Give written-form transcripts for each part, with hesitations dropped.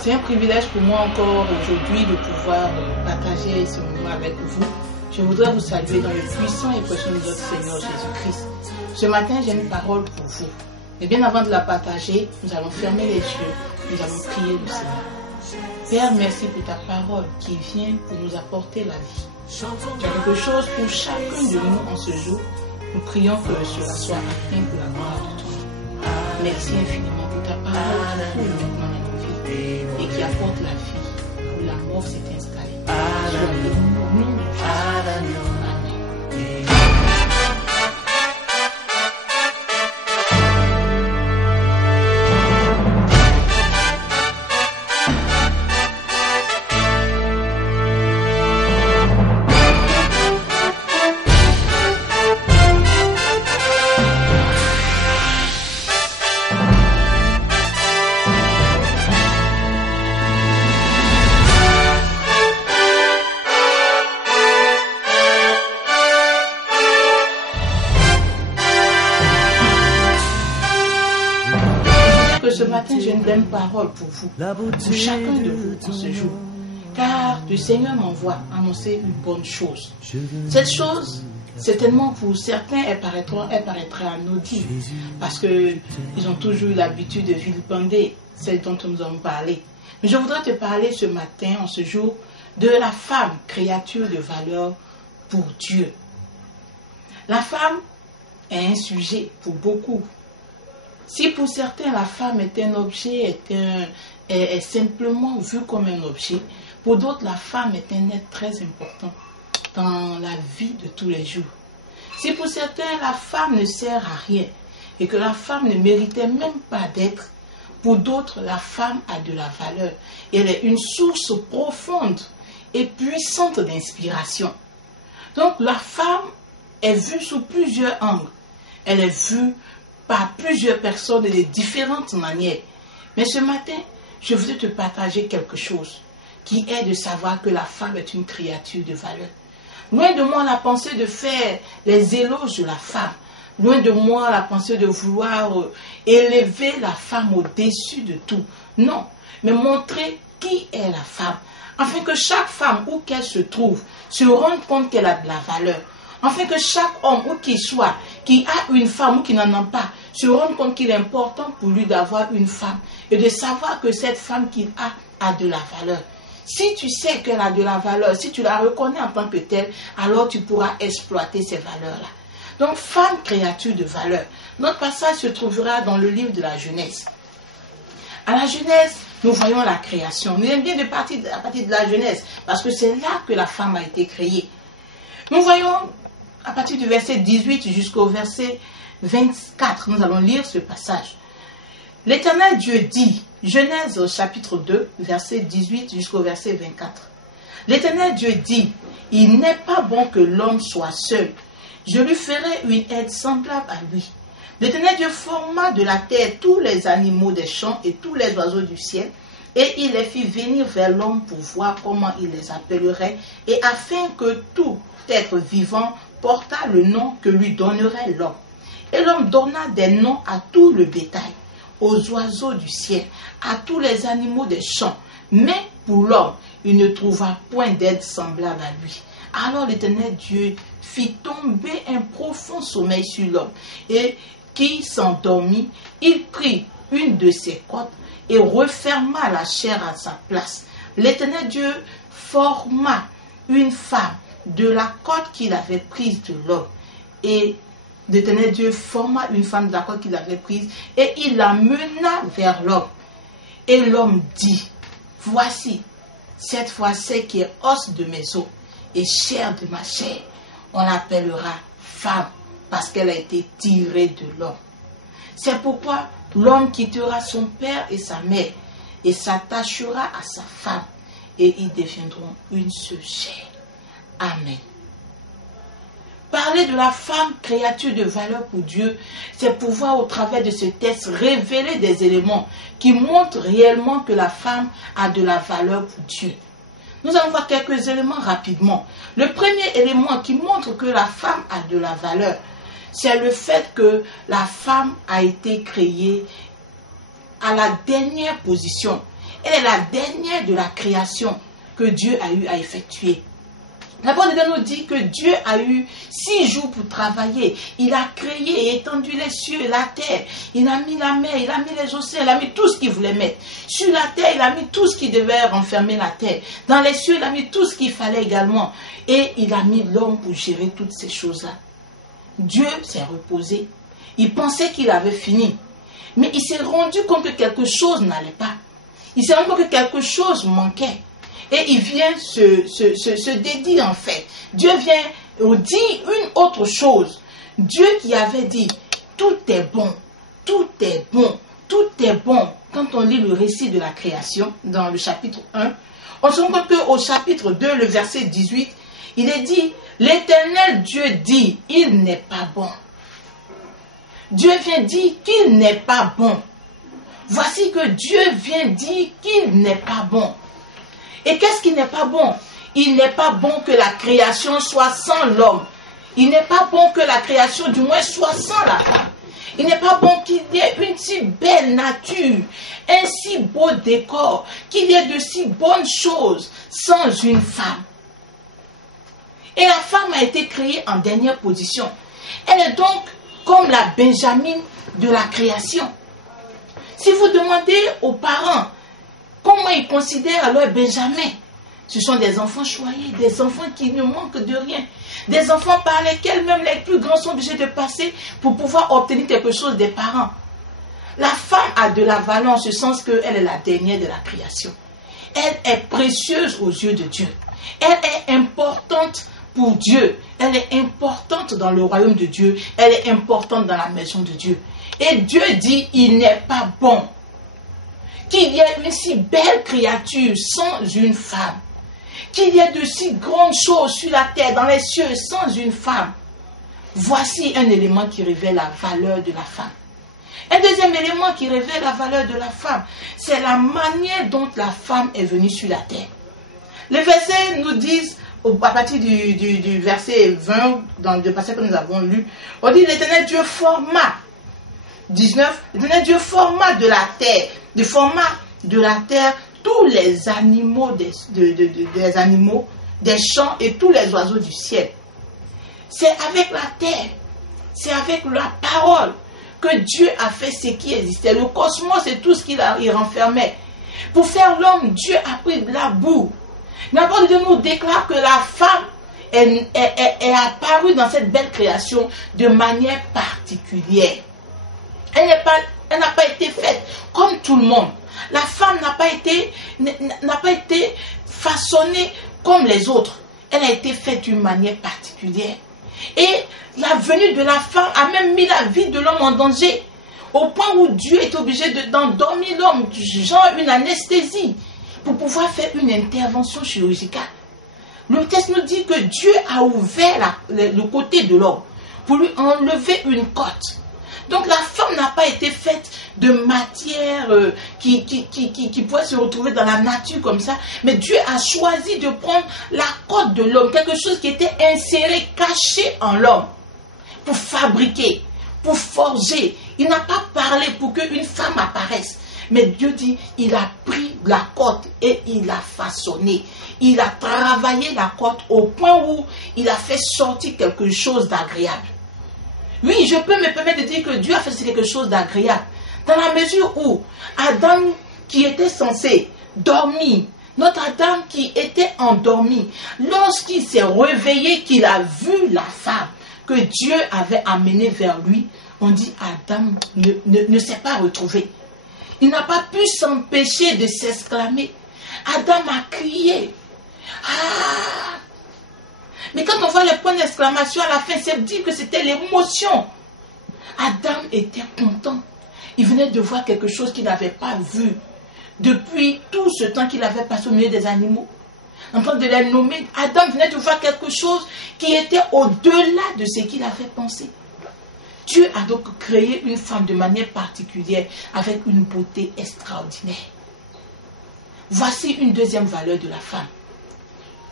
C'est un privilège pour moi encore aujourd'hui de pouvoir partager ce moment avec vous. Je voudrais vous saluer dans le puissant et précieux nom de notre Seigneur Jésus-Christ. Ce matin, j'ai une parole pour vous. Mais bien avant de la partager, nous allons fermer les yeux, nous allons prier le Seigneur. Père, merci pour ta parole qui vient pour nous apporter la vie. Tu as quelque chose pour chacun de nous en ce jour. Nous prions que cela soit afin pour la gloire de ton nom. Merci infiniment pour ta parole qui coule maintenant dans nos vies et qui apporte la vie où la mort s'est installée. Sois béni au nom de Jésus. Amen. Ce matin, j'ai une belle parole pour vous, pour chacun de vous en ce jour. Car le Seigneur m'envoie annoncer une bonne chose. Cette chose, certainement pour certains, elle paraîtra anodine, parce qu'ils ont toujours l'habitude de vilipender celle dont nous avons parlé. Mais je voudrais te parler ce matin, en ce jour, de la femme, créature de valeur pour Dieu. La femme est un sujet pour beaucoup. Si pour certains la femme est un objet, est simplement vue comme un objet, pour d'autres la femme est un être très important dans la vie de tous les jours. Si pour certains la femme ne sert à rien et que la femme ne méritait même pas d'être, pour d'autres la femme a de la valeur. Elle est une source profonde et puissante d'inspiration. Donc la femme est vue sous plusieurs angles. Elle est vue par plusieurs personnes et de différentes manières. Mais ce matin, je voudrais te partager quelque chose qui est de savoir que la femme est une créature de valeur. Loin de moi la pensée de faire les éloges de la femme. Loin de moi la pensée de vouloir élever la femme au-dessus de tout. Non, mais montrer qui est la femme. Afin que chaque femme, où qu'elle se trouve, se rende compte qu'elle a de la valeur. Afin que chaque homme, où qu'il soit, qui a une femme ou qui n'en a pas, se rende compte qu'il est important pour lui d'avoir une femme et de savoir que cette femme qu'il a de la valeur. Si tu sais qu'elle a de la valeur, si tu la reconnais en tant que telle, alors tu pourras exploiter ces valeurs-là. Donc, femme, créature de valeur. Notre passage se trouvera dans le livre de la Genèse. À la Genèse, nous voyons la création. Nous aimons bien à partir de la Genèse, parce que c'est là que la femme a été créée. Nous voyons à partir du verset 18 jusqu'au verset 24, nous allons lire ce passage. L'Éternel Dieu dit, Genèse chapitre 2, verset 18 jusqu'au verset 24. L'Éternel Dieu dit, il n'est pas bon que l'homme soit seul. Je lui ferai une aide semblable à lui. L'Éternel Dieu forma de la terre tous les animaux des champs et tous les oiseaux du ciel, et il les fit venir vers l'homme pour voir comment il les appellerait, et afin que tout être vivant porta le nom que lui donnerait l'homme. Et l'homme donna des noms à tout le bétail, aux oiseaux du ciel, à tous les animaux des champs. Mais pour l'homme, il ne trouva point d'aide semblable à lui. Alors l'Éternel Dieu fit tomber un profond sommeil sur l'homme. Et qui s'endormit, il prit une de ses côtes et referma la chair à sa place. L'Éternel Dieu forma une femme de la côte qu'il avait prise de l'homme. Et l'Éternel Dieu forma une femme de la côte qu'il avait prise et il la mena vers l'homme. Et l'homme dit, voici, cette fois c'est qui est os de mes os et chair de ma chair. On l'appellera femme parce qu'elle a été tirée de l'homme. C'est pourquoi l'homme quittera son père et sa mère et s'attachera à sa femme et ils deviendront une seule chair. Amen. Parler de la femme, créature de valeur pour Dieu, c'est pouvoir au travers de ce texte révéler des éléments qui montrent réellement que la femme a de la valeur pour Dieu. Nous allons voir quelques éléments rapidement. Le premier élément qui montre que la femme a de la valeur, c'est le fait que la femme a été créée à la dernière position. Elle est la dernière de la création que Dieu a eu à effectuer. La parole de Dieu nous dit que Dieu a eu 6 jours pour travailler. Il a créé et étendu les cieux et la terre. Il a mis la mer, il a mis les océans, il a mis tout ce qu'il voulait mettre. Sur la terre, il a mis tout ce qui devait renfermer la terre. Dans les cieux, il a mis tout ce qu'il fallait également. Et il a mis l'homme pour gérer toutes ces choses-là. Dieu s'est reposé. Il pensait qu'il avait fini. Mais il s'est rendu compte que quelque chose n'allait pas. Il s'est rendu compte que quelque chose manquait. Et il vient se dédier en fait. Dieu vient dire une autre chose. Dieu qui avait dit, tout est bon, tout est bon, tout est bon. Quand on lit le récit de la création, dans le chapitre 1, on se rend compte qu'au chapitre 2, le verset 18, il est dit, l'Éternel Dieu dit, il n'est pas bon. Dieu vient dire qu'il n'est pas bon. Voici que Dieu vient dire qu'il n'est pas bon. Et qu'est-ce qui n'est pas bon? Il n'est pas bon que la création soit sans l'homme. Il n'est pas bon que la création, du moins, soit sans la femme. Il n'est pas bon qu'il y ait une si belle nature, un si beau décor, qu'il y ait de si bonnes choses sans une femme. Et la femme a été créée en dernière position. Elle est donc comme la Benjamin de la création. Si vous demandez aux parents, comment ils considèrent leur Benjamin? Ce sont des enfants choyés, des enfants qui ne manquent de rien, des enfants par lesquels même les plus grands sont obligés de passer pour pouvoir obtenir quelque chose des parents. La femme a de la valeur en ce sens qu'elle est la dernière de la création. Elle est précieuse aux yeux de Dieu. Elle est importante pour Dieu. Elle est importante dans le royaume de Dieu. Elle est importante dans la maison de Dieu. Et Dieu dit, il n'est pas bon qu'il y ait une si belle créature sans une femme, qu'il y ait de si grandes choses sur la terre, dans les cieux, sans une femme. Voici un élément qui révèle la valeur de la femme. Un deuxième élément qui révèle la valeur de la femme, c'est la manière dont la femme est venue sur la terre. Les versets nous disent, à partir du verset 20, dans le passage que nous avons lu, on dit l'Éternel Dieu forma, 19, l'Éternel Dieu forma de la terre, du format de la terre, tous les animaux des animaux, des champs et tous les oiseaux du ciel. C'est avec la terre, c'est avec la parole que Dieu a fait ce qui existait. Le cosmos, c'est tout ce qu'il renfermait. Pour faire l'homme, Dieu a pris de la boue. La parole de Dieu nous déclare que la femme est apparue dans cette belle création de manière particulière. Elle n'a pas été faite comme tout le monde. La femme n'a pas été façonnée comme les autres. Elle a été faite d'une manière particulière. Et la venue de la femme a même mis la vie de l'homme en danger. Au point où Dieu est obligé d'endormir l'homme, genre une anesthésie, pour pouvoir faire une intervention chirurgicale. Le texte nous dit que Dieu a ouvert le côté de l'homme pour lui enlever une côte. Donc la femme n'a pas été faite de matière qui pourrait se retrouver dans la nature comme ça. Mais Dieu a choisi de prendre la côte de l'homme, quelque chose qui était inséré, caché en l'homme, pour fabriquer, pour forger. Il n'a pas parlé pour qu'une femme apparaisse. Mais Dieu dit, il a pris la côte et il l'a façonnée. Il a travaillé la côte au point où il a fait sortir quelque chose d'agréable. Oui, je peux me permettre de dire que Dieu a fait quelque chose d'agréable. Dans la mesure où Adam, qui était censé dormir, notre Adam qui était endormi, lorsqu'il s'est réveillé, qu'il a vu la femme que Dieu avait amenée vers lui, on dit Adam ne s'est pas retrouvé. Il n'a pas pu s'empêcher de s'exclamer. Adam a crié. Ah! Mais quand on voit le point d'exclamation à la fin, c'est dire que c'était l'émotion. Adam était content. Il venait de voir quelque chose qu'il n'avait pas vu depuis tout ce temps qu'il avait passé au milieu des animaux. En train de les nommer, Adam venait de voir quelque chose qui était au-delà de ce qu'il avait pensé. Dieu a donc créé une femme de manière particulière avec une beauté extraordinaire. Voici une deuxième valeur de la femme.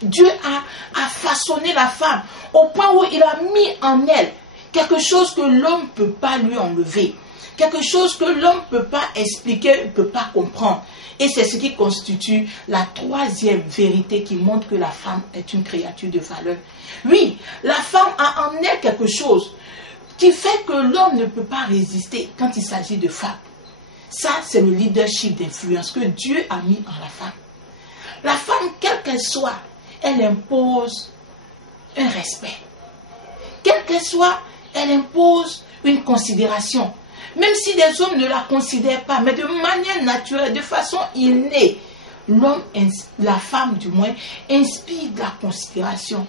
Dieu a façonné la femme au point où il a mis en elle quelque chose que l'homme ne peut pas lui enlever. Quelque chose que l'homme ne peut pas expliquer, ne peut pas comprendre. Et c'est ce qui constitue la troisième vérité qui montre que la femme est une créature de valeur. Oui, la femme a en elle quelque chose qui fait que l'homme ne peut pas résister quand il s'agit de femme. Ça, c'est le leadership d'influence que Dieu a mis en la femme. La femme, quelle qu'elle soit, elle impose un respect. Quelle qu'elle soit, elle impose une considération. Même si les hommes ne la considèrent pas, mais de manière naturelle, de façon innée, l'homme, la femme du moins, inspire de la considération.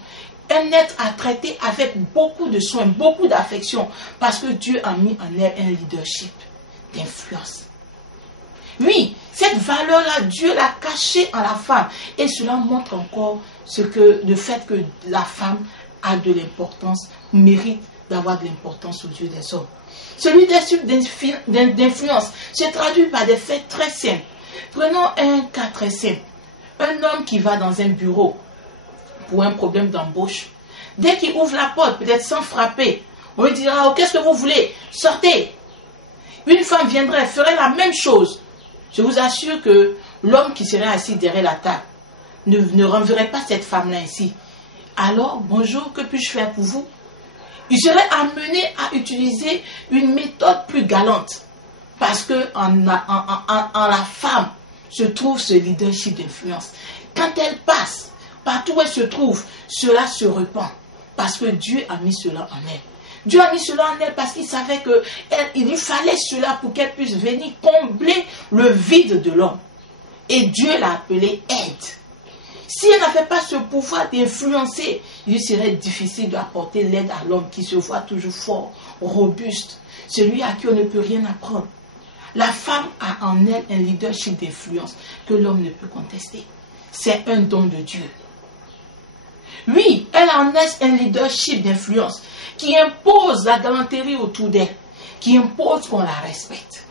Un être à traiter avec beaucoup de soin, beaucoup d'affection, parce que Dieu a mis en elle un leadership d'influence. Oui, cette valeur-là, Dieu l'a cachée en la femme. Et cela montre encore le fait que la femme a de l'importance, mérite d'avoir de l'importance aux yeux des hommes. Ce leadership d'influence se traduit par des faits très simples. Prenons un cas très simple. Un homme qui va dans un bureau pour un problème d'embauche. Dès qu'il ouvre la porte, peut-être sans frapper, on lui dira, oh, qu'est-ce que vous voulez? Sortez. Une femme viendrait, ferait la même chose. Je vous assure que l'homme qui serait assis derrière la table ne renverrait pas cette femme-là ici. Alors, bonjour, que puis-je faire pour vous? Il serait amené à utiliser une méthode plus galante. Parce que en la femme se trouve ce leadership d'influence. Quand elle passe, partout où elle se trouve, cela se répand. Parce que Dieu a mis cela en elle. Dieu a mis cela en elle parce qu'il savait qu'il lui fallait cela pour qu'elle puisse venir combler le vide de l'homme. Et Dieu l'a appelée aide. Si elle n'avait pas ce pouvoir d'influencer, il serait difficile d'apporter l'aide à l'homme qui se voit toujours fort, robuste, celui à qui on ne peut rien apprendre. La femme a en elle un leadership d'influence que l'homme ne peut contester. C'est un don de Dieu. Oui, elle en est un leadership d'influence qui impose la galanterie autour d'elle, qui impose qu'on la respecte.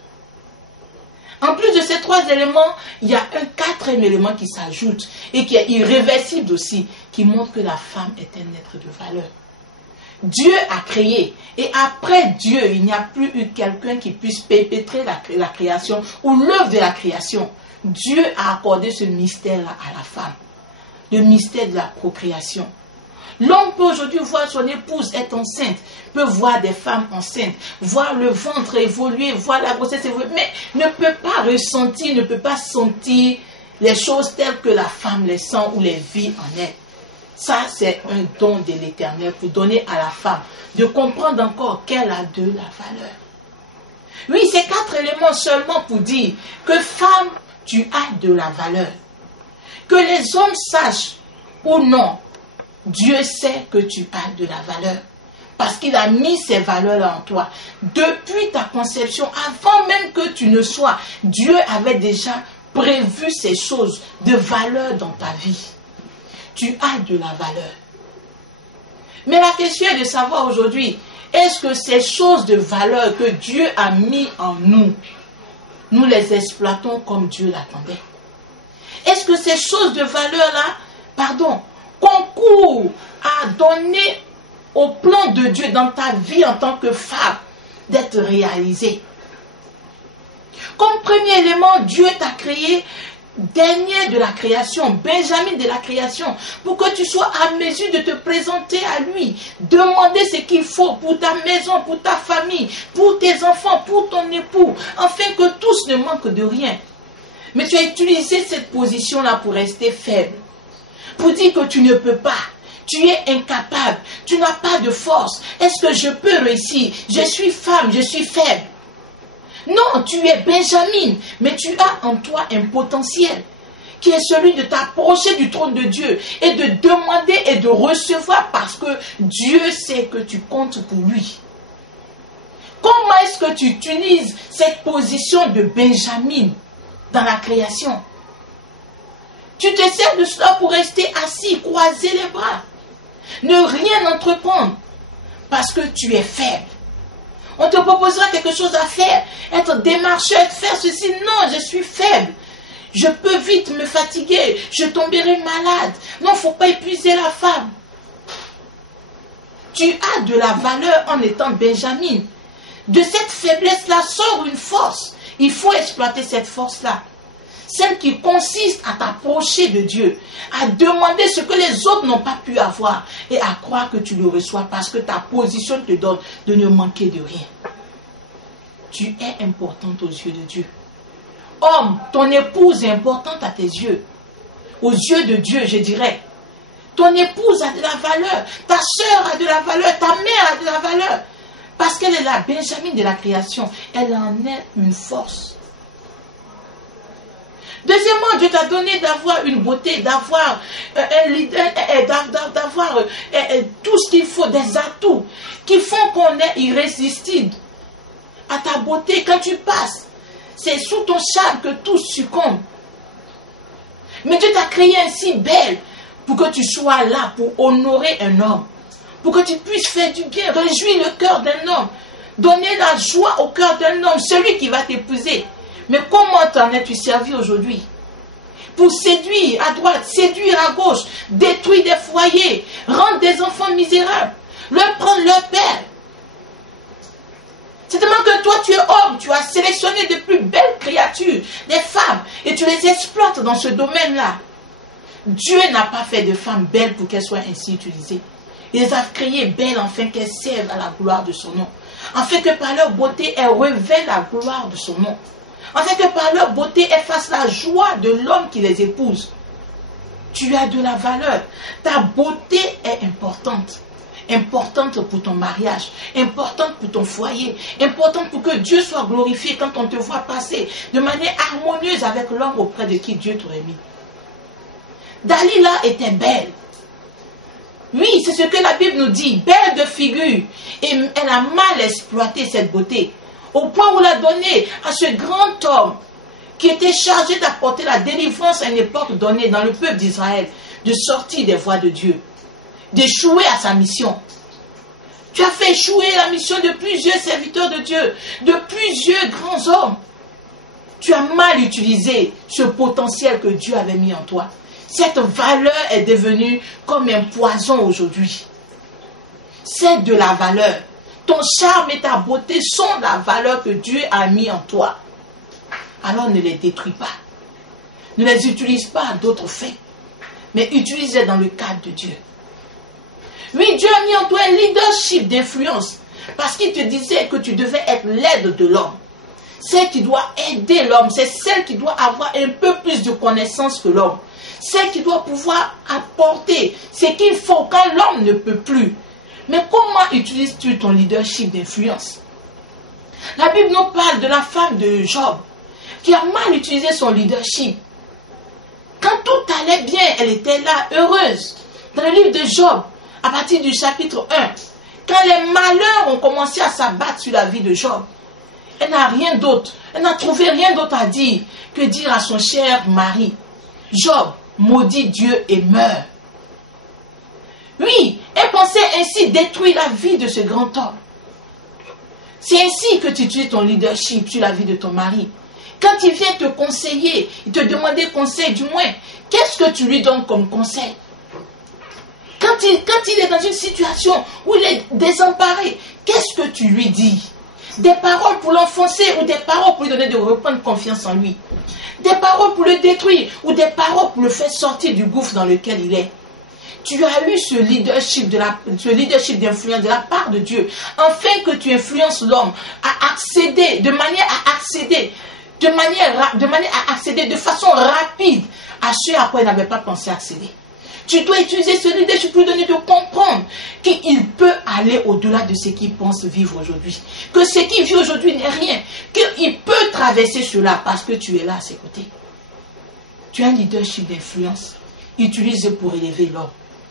En plus de ces trois éléments, il y a un quatrième élément qui s'ajoute et qui est irréversible aussi, qui montre que la femme est un être de valeur. Dieu a créé et après Dieu, il n'y a plus eu quelqu'un qui puisse perpétrer la création ou l'œuvre de la création. Dieu a accordé ce mystère-là à la femme, le mystère de la procréation. L'homme peut aujourd'hui voir son épouse être enceinte, peut voir des femmes enceintes, voir le ventre évoluer, voir la grossesse évoluer, mais ne peut pas ressentir, ne peut pas sentir les choses telles que la femme les sent ou les vit en elle. Ça, c'est un don de l'Éternel pour donner à la femme de comprendre encore qu'elle a de la valeur. Oui, c'est quatre éléments seulement pour dire que femme, tu as de la valeur. Que les hommes sachent ou non, Dieu sait que tu as de la valeur. Parce qu'il a mis ces valeurs-là en toi. Depuis ta conception, avant même que tu ne sois, Dieu avait déjà prévu ces choses de valeur dans ta vie. Tu as de la valeur. Mais la question est de savoir aujourd'hui, est-ce que ces choses de valeur que Dieu a mis en nous, nous les exploitons comme Dieu l'attendait? Est-ce que ces choses de valeur-là, concourent à donner au plan de Dieu dans ta vie en tant que femme d'être réalisées? Comme premier élément, Dieu t'a créé dernier de la création, Benjamin de la création, pour que tu sois à mesure de te présenter à lui, demander ce qu'il faut pour ta maison, pour ta famille, pour tes enfants, pour ton époux, afin que tous ne manquent de rien. Mais tu as utilisé cette position-là pour rester faible, pour dire que tu ne peux pas, tu es incapable, tu n'as pas de force. Est-ce que je peux réussir? Je suis femme, je suis faible. Non, tu es Benjamin, mais tu as en toi un potentiel qui est celui de t'approcher du trône de Dieu et de demander et de recevoir parce que Dieu sait que tu comptes pour lui. Comment est-ce que tu utilises cette position de Benjamin dans la création? Tu te sers de cela pour rester assis, croiser les bras, ne rien entreprendre parce que tu es faible. On te proposera quelque chose à faire, être démarcheur, faire ceci. Non, je suis faible. Je peux vite me fatiguer, je tomberai malade. Non, il ne faut pas épuiser la femme. Tu as de la valeur en étant Benjamin. De cette faiblesse-là sort une force. Il faut exploiter cette force-là. Celle qui consiste à t'approcher de Dieu, à demander ce que les autres n'ont pas pu avoir et à croire que tu le reçois parce que ta position te donne de ne manquer de rien. Tu es importante aux yeux de Dieu. Homme, ton épouse est importante à tes yeux. Aux yeux de Dieu, je dirais. Ton épouse a de la valeur. Ta sœur a de la valeur. Ta mère a de la valeur. Parce qu'elle est la Benjamin de la création. Elle en est une force. Deuxièmement, Dieu t'a donné d'avoir une beauté, d'avoir tout ce qu'il faut, des atouts qui font qu'on est irrésistible à ta beauté. Quand tu passes, c'est sous ton charme que tout succombe. Mais Dieu t'a créé ainsi belle pour que tu sois là, pour honorer un homme, pour que tu puisses faire du bien, réjouir le cœur d'un homme, donner la joie au cœur d'un homme, celui qui va t'épouser. Mais comment t'en es-tu servi aujourd'hui? Pour séduire à droite, séduire à gauche, détruire des foyers, rendre des enfants misérables, leur prendre leur père. C'est tellement que toi tu es homme, tu as sélectionné de plus belles créatures, des femmes, et tu les exploites dans ce domaine-là. Dieu n'a pas fait de femmes belles pour qu'elles soient ainsi utilisées. Il les a créées belles afin qu'elles servent à la gloire de son nom. Afin que par leur beauté, elles révèlent la gloire de son nom. Afin que par leur beauté, elles fassent la joie de l'homme qui les épouse. Tu as de la valeur. Ta beauté est importante. Importante pour ton mariage, importante pour ton foyer, importante pour que Dieu soit glorifié quand on te voit passer de manière harmonieuse avec l'homme auprès de qui Dieu t'aurait mis. Dalila était belle. Oui, c'est ce que la Bible nous dit, belle de figure. Et elle a mal exploité cette beauté, au point où elle a donné à ce grand homme qui était chargé d'apporter la délivrance à une époque donnée dans le peuple d'Israël, de sortir des voies de Dieu, d'échouer à sa mission. Tu as fait échouer la mission de plusieurs serviteurs de Dieu, de plusieurs grands hommes. Tu as mal utilisé ce potentiel que Dieu avait mis en toi. Cette valeur est devenue comme un poison aujourd'hui. C'est de la valeur. Ton charme et ta beauté sont la valeur que Dieu a mis en toi. Alors ne les détruis pas. Ne les utilise pas à d'autres fins, mais utilise-les dans le cadre de Dieu. Oui, Dieu a mis en toi un leadership d'influence parce qu'il te disait que tu devais être l'aide de l'homme. Celle qui doit aider l'homme, c'est celle qui doit avoir un peu plus de connaissances que l'homme. Celle qui doit pouvoir apporter ce qu'il faut quand l'homme ne peut plus. Mais comment utilises-tu ton leadership d'influence? La Bible nous parle de la femme de Job qui a mal utilisé son leadership. Quand tout allait bien, elle était là, heureuse. Dans le livre de Job, à partir du chapitre 1, quand les malheurs ont commencé à s'abattre sur la vie de Job, elle n'a rien d'autre, elle n'a trouvé rien d'autre à dire que dire à son cher mari, Job, maudit Dieu et meurt. Oui, elle pensait ainsi détruire la vie de ce grand homme. C'est ainsi que tu utilises ton leadership sur la vie de ton mari. Quand il vient te conseiller, il te demande des conseils du moins, qu'est-ce que tu lui donnes comme conseil? Quand il est dans une situation où il est désemparé, qu'est-ce que tu lui dis? Des paroles pour l'enfoncer ou des paroles pour lui donner de reprendre confiance en lui? Des paroles pour le détruire ou des paroles pour le faire sortir du gouffre dans lequel il est? Tu as eu ce leadership d'influence de la part de Dieu, afin que tu influences l'homme à accéder, de manière à accéder de façon rapide à ce à quoi il n'avait pas pensé accéder. Tu dois utiliser ce leadership pour lui donner de comprendre qu'il peut aller au-delà de ce qu'il pense vivre aujourd'hui. Que ce qu'il vit aujourd'hui n'est rien. Qu'il peut traverser cela parce que tu es là à ses côtés. Tu as un leadership d'influence. Utilise-le pour élever l'homme.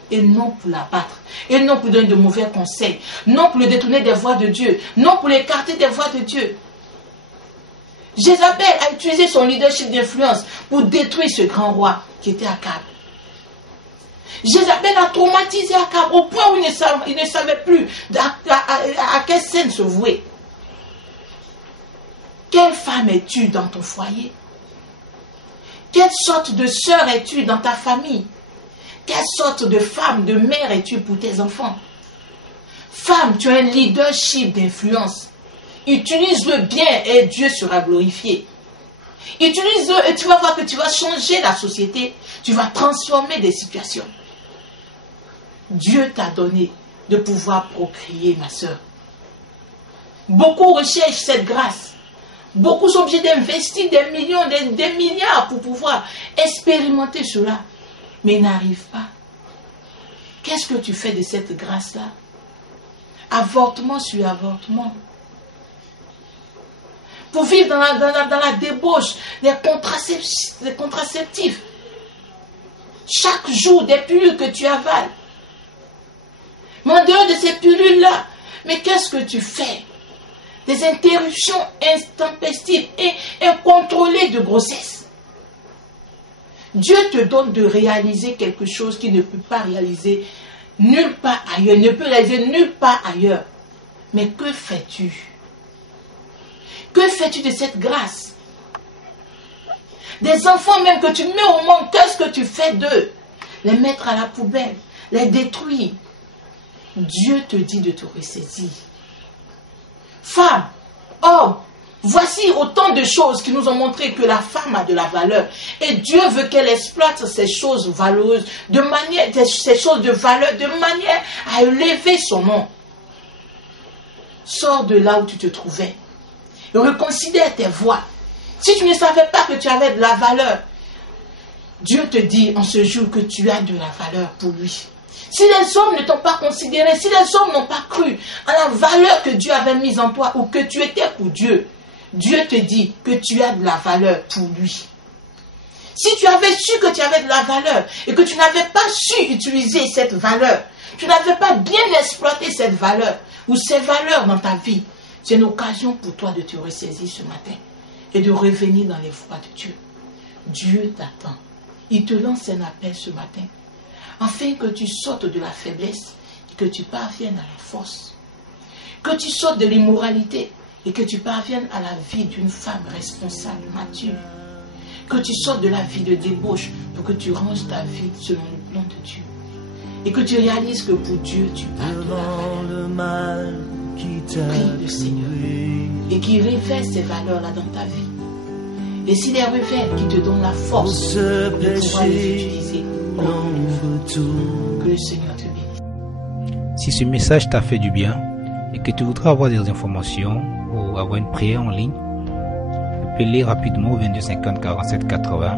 Et non pour l'abattre. Et non pour donner de mauvais conseils. Non pour le détourner des voies de Dieu. Non pour l'écarter des voies de Dieu. Jézabel a utilisé son leadership d'influence pour détruire ce grand roi qui était Akab. Jézabel a traumatisé Akab au point où il ne savait plus à quelle scène se vouer. Quelle femme es-tu dans ton foyer? Quelle sorte de sœur es-tu dans ta famille? Quelle sorte de femme, de mère es-tu pour tes enfants? Femme, tu as un leadership d'influence. Utilise-le bien et Dieu sera glorifié. Utilise-le et tu vas voir que tu vas changer la société. Tu vas transformer des situations. Dieu t'a donné de pouvoir procréer, ma soeur. Beaucoup recherchent cette grâce. Beaucoup sont obligés d'investir des millions, des milliards pour pouvoir expérimenter cela. Mais ils n'arrivent pas. Qu'est-ce que tu fais de cette grâce-là? Avortement sur avortement. Pour vivre dans la débauche, des contraceptifs. Chaque jour, des pilules que tu avales. Mais en dehors de ces pilules-là, mais qu'est-ce que tu fais? Des interruptions intempestives et incontrôlées de grossesse. Dieu te donne de réaliser quelque chose qu'il ne peut pas réaliser nulle part ailleurs. Il ne peut réaliser nulle part ailleurs. Mais que fais-tu? Que fais-tu de cette grâce? Des enfants même que tu mets au monde, qu'est-ce que tu fais d'eux? Les mettre à la poubelle, les détruire. Dieu te dit de te ressaisir. Femme, homme, voici autant de choses qui nous ont montré que la femme a de la valeur. Et Dieu veut qu'elle exploite ces choses valeureuses, ces choses de valeur, de manière à élever son nom. Sors de là où tu te trouvais. Et reconsidère tes voies. Si tu ne savais pas que tu avais de la valeur, Dieu te dit en ce jour que tu as de la valeur pour lui. Si les hommes ne t'ont pas considéré, si les hommes n'ont pas cru à la valeur que Dieu avait mise en toi ou que tu étais pour Dieu, Dieu te dit que tu as de la valeur pour lui. Si tu avais su que tu avais de la valeur et que tu n'avais pas su utiliser cette valeur, tu n'avais pas bien exploité cette valeur ou ces valeurs dans ta vie, c'est une occasion pour toi de te ressaisir ce matin et de revenir dans les voies de Dieu. Dieu t'attend. Il te lance un appel ce matin afin que tu sortes de la faiblesse et que tu parviennes à la force. Que tu sortes de l'immoralité et que tu parviennes à la vie d'une femme responsable, mature. Que tu sortes de la vie de débauche pour que tu ranges ta vie selon le plan de Dieu. Et que tu réalises que pour Dieu, tu as de la valeur. Prie le Seigneur et qu'il révèle ces valeurs-là dans ta vie. Et s'il les révèle, qu'il te donne la force de pouvoir les utiliser. Que le Seigneur te bénisse. Si ce message t'a fait du bien et que tu voudrais avoir des informations ou avoir une prière en ligne, appelez rapidement au 22 50 47 80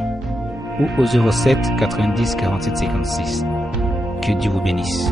ou au 07 90 47 56. Que Dieu vous bénisse.